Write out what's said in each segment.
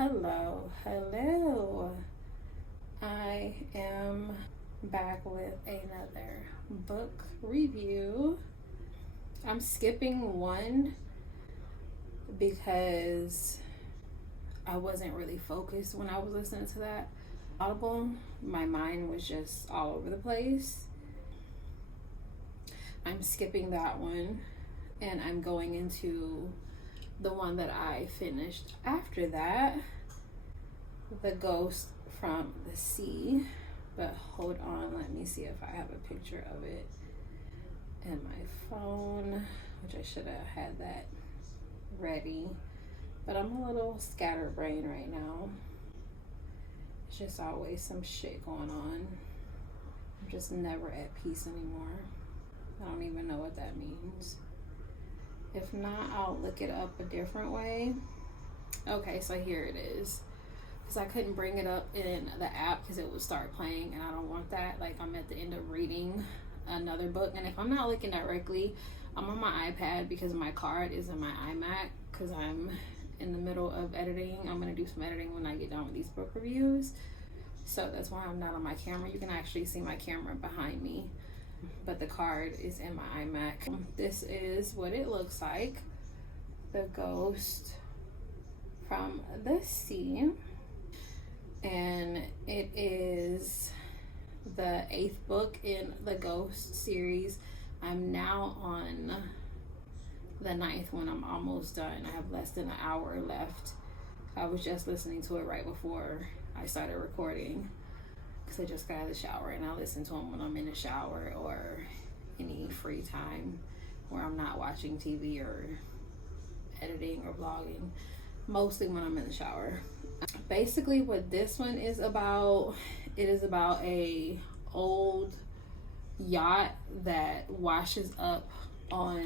Hello. I am back with another book review. I'm skipping one because I wasn't really focused when I was listening to that album. My mind was just all over the place. I'm skipping that one and I'm going into the one that I finished after that, The Ghost from the Sea. But hold on, let me see if I have a picture of it in my phone, which I should have had that ready. But I'm a little scatterbrained right now. It's just always some shit going on. I'm just never at peace anymore. I don't even know what that means. If not, I'll look it up a different way. Okay, so here it is. Because I couldn't bring it up in the app because it would start playing and I don't want that. Like, I'm at the end of reading another book. And if I'm not looking directly, I'm on my iPad because my card is in my iMac because I'm in the middle of editing. I'm going to do some editing when I get done with these book reviews. So that's why I'm not on my camera. You can actually see my camera behind me, but the card is in my iMac. This is what it looks like. The Ghost from the Sea. And it is the 8th book in the Ghost series. I'm now on the 9th one. I'm almost done. I have less than an hour left. I was just listening to it right before I started recording because I just got out of the shower, and I listen to them when I'm in the shower or any free time where I'm not watching TV or editing or vlogging, mostly when I'm in the shower. Basically what this one is about, it is about a old yacht that washes up out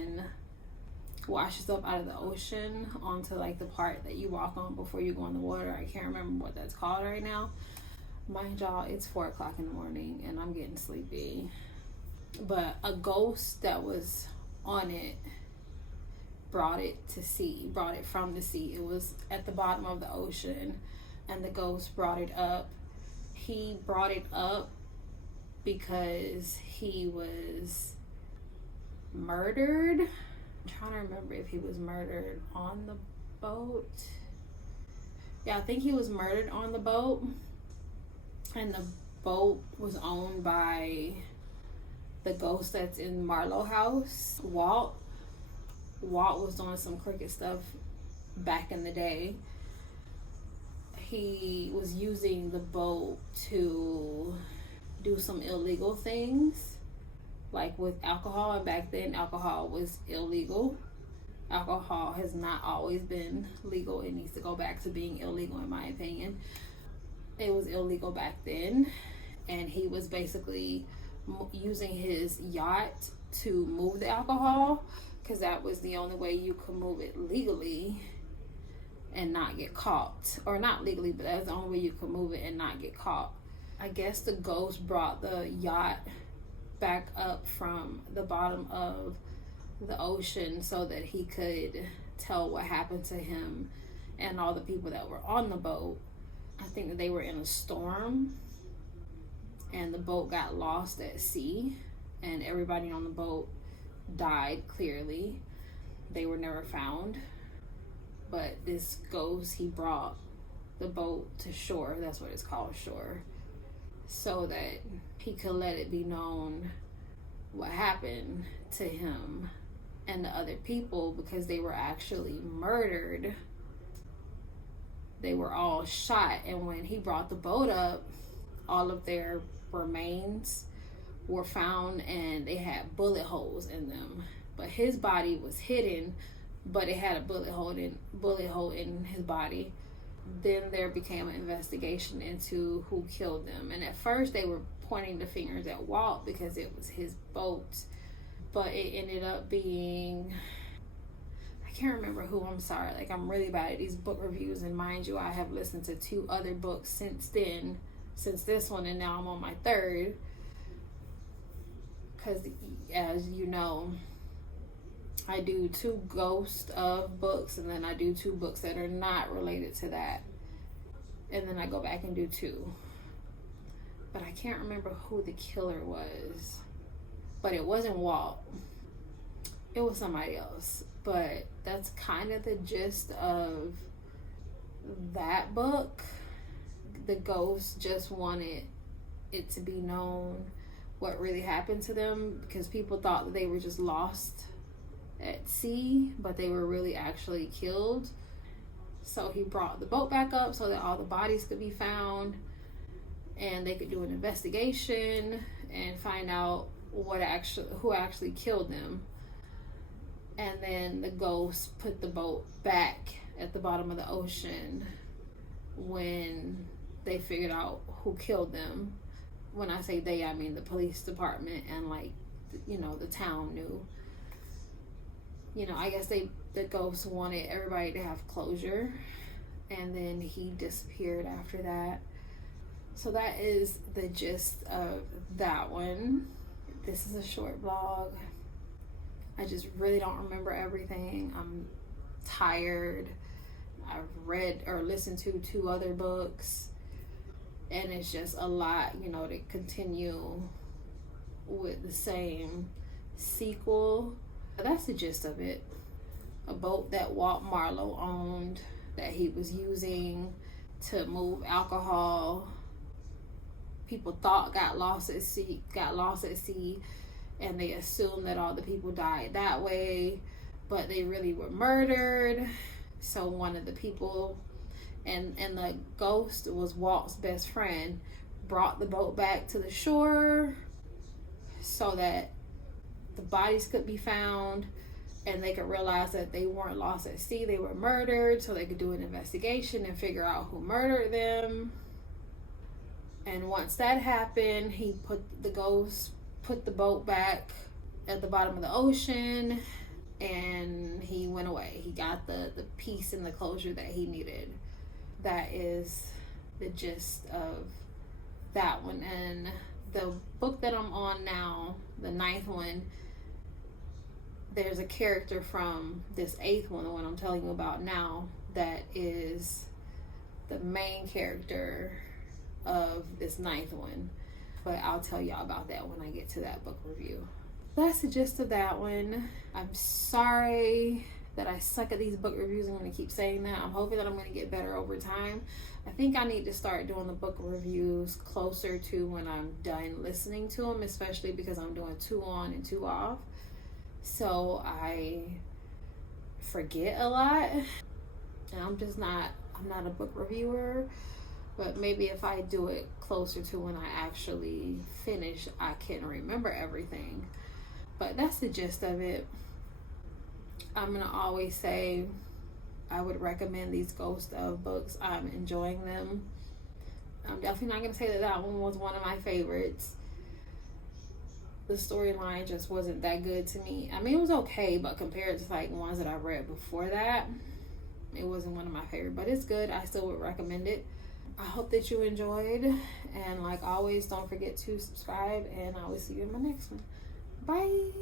of the ocean onto like the part that you walk on before you go in the water. I can't remember what that's called right now. Mind y'all, it's 4 o'clock in the morning and I'm getting sleepy. But a ghost that was on it brought it from the sea. It was at the bottom of the ocean and the ghost brought it up. He brought it up because he was murdered. I'm trying to remember if he was murdered on the boat. Yeah, I think he was murdered on the boat. And the boat was owned by the ghost that's in Marlowe House, Walt. Walt was doing some crooked stuff back in the day. He was using the boat to do some illegal things, like with alcohol, and back then alcohol was illegal. Alcohol has not always been legal. It needs to go back to being illegal, in my opinion. It was illegal back then, and he was basically using his yacht to move the alcohol because that was the only way you could move it legally and not get caught. Or not legally, but that's the only way you could move it and not get caught. I guess the ghost brought the yacht back up from the bottom of the ocean so that he could tell what happened to him and all the people that were on the boat. I think that they were in a storm and the boat got lost at sea and everybody on the boat died. Clearly they were never found, but this ghost, he brought the boat to shore. That's what it's called, shore, so that he could let it be known what happened to him and the other people, because they were actually murdered. They were all shot, and when he brought the boat up, all of their remains were found and they had bullet holes in them. But his body was hidden, but it had a bullet hole in his body. Then there became an investigation into who killed them, and at first they were pointing the fingers at Walt because it was his boat, but it ended up being, I can't remember who. I'm sorry, like, I'm really bad at these book reviews, and mind you, I have listened to 2 other books since this one, and now I'm on my 3rd, because as you know, I do 2 ghost of books, and then I do 2 books that are not related to that. and then I go back and do 2. But I can't remember who the killer was. But it wasn't Walt. It was somebody else. But that's kind of the gist of that book. The ghost just wanted it to be known what really happened to them, because people thought that they were just lost at sea, but they were really actually killed. So he brought the boat back up so that all the bodies could be found, and they could do an investigation and find out who actually killed them. And then the ghost put the boat back at the bottom of the ocean when they figured out who killed them. When I say they, I mean the police department and, like, you know, the town knew. You know, I guess the ghost wanted everybody to have closure, and then he disappeared after that. So that is the gist of that one. This is a short vlog. I just really don't remember everything. I'm tired. I've read or listened to 2 other books, and it's just a lot, you know, to continue with the same sequel. But that's the gist of it. A boat that Walt Marlowe owned that he was using to move alcohol. People thought got lost at sea, and they assumed that all the people died that way, but they really were murdered. So one of the people, and the ghost was Walt's best friend, brought the boat back to the shore so that the bodies could be found and they could realize that they weren't lost at sea, they were murdered, so they could do an investigation and figure out who murdered them. And once that happened, the ghost put the boat back at the bottom of the ocean, and he went away. He got the peace and the closure that he needed. That is the gist of that one. And the book that I'm on now, the 9th one, there's a character from this 8th one, the one I'm telling you about now, that is the main character of this 9th one. But I'll tell y'all about that when I get to that book review. That's the gist of that one. I'm sorry that I suck at these book reviews. I'm going to keep saying that. I'm hoping that I'm going to get better over time. I think I need to start doing the book reviews closer to when I'm done listening to them, especially because I'm doing 2 on and 2 off. So I forget a lot. And I'm not a book reviewer. But maybe if I do it closer to when I actually finish, I can remember everything. But that's the gist of it. I'm going to always say I would recommend these Ghost of books. I'm enjoying them. I'm definitely not going to say that one was one of my favorites. The storyline just wasn't that good to me. I mean, it was okay, but compared to like ones that I read before that, it wasn't one of my favorite. But it's good. I still would recommend it. I hope that you enjoyed, and like always, don't forget to subscribe, and I will see you in my next one. Bye.